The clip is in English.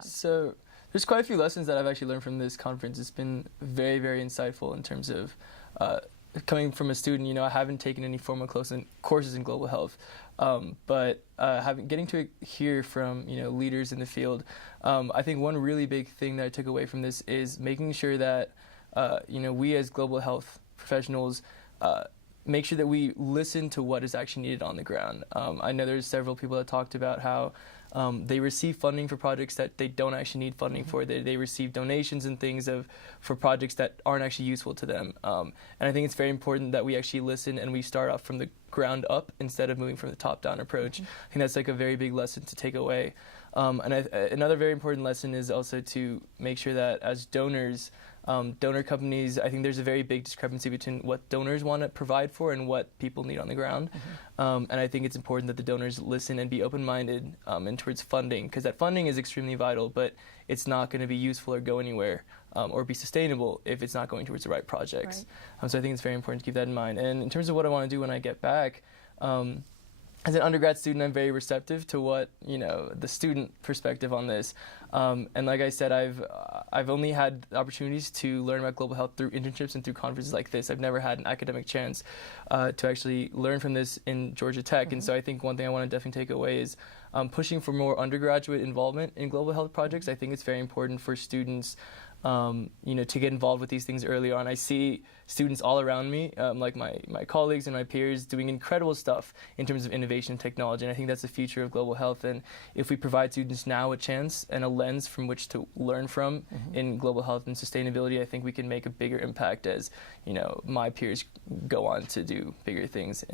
So there's quite a few lessons that I've actually learned from this conference. It's been very, very insightful in terms of coming from a student. I haven't taken any formal courses in global health, but getting to hear from leaders in the field. I think one really big thing that I took away from this is making sure that we as global health professionals make sure that we listen to what is actually needed on the ground. I know there's several people that talked about how they receive funding for projects that they don't actually need funding for. They receive donations and things for projects that aren't actually useful to them. And I think it's very important that we actually listen and we start off from the ground up instead of moving from the top-down approach. I think that's like a very big lesson to take away. Another very important lesson is also to make sure that as donors, donor companies, I think there's a very big discrepancy between what donors want to provide for and what people need on the ground. And I think it's important that the donors listen and be open-minded and towards funding, because that funding is extremely vital, but it's not going to be useful or go anywhere or be sustainable if it's not going towards the right projects. Right. So I think it's very important to keep that in mind. And in terms of what I want to do when I get back, as an undergrad student, I'm very receptive to what the student perspective on this. And like I said, I've only had opportunities to learn about global health through internships and through conferences like this. I've never had an academic chance to actually learn from this in Georgia Tech. And so I think one thing I want to definitely take away is pushing for more undergraduate involvement in global health projects. I think it's very important for students to get involved with these things early on. I see students all around me, like my colleagues and my peers, doing incredible stuff in terms of innovation and technology, and I think that's the future of global health. And if we provide students now a chance and a lens from which to learn from in global health and sustainability, I think we can make a bigger impact as my peers go on to do bigger things.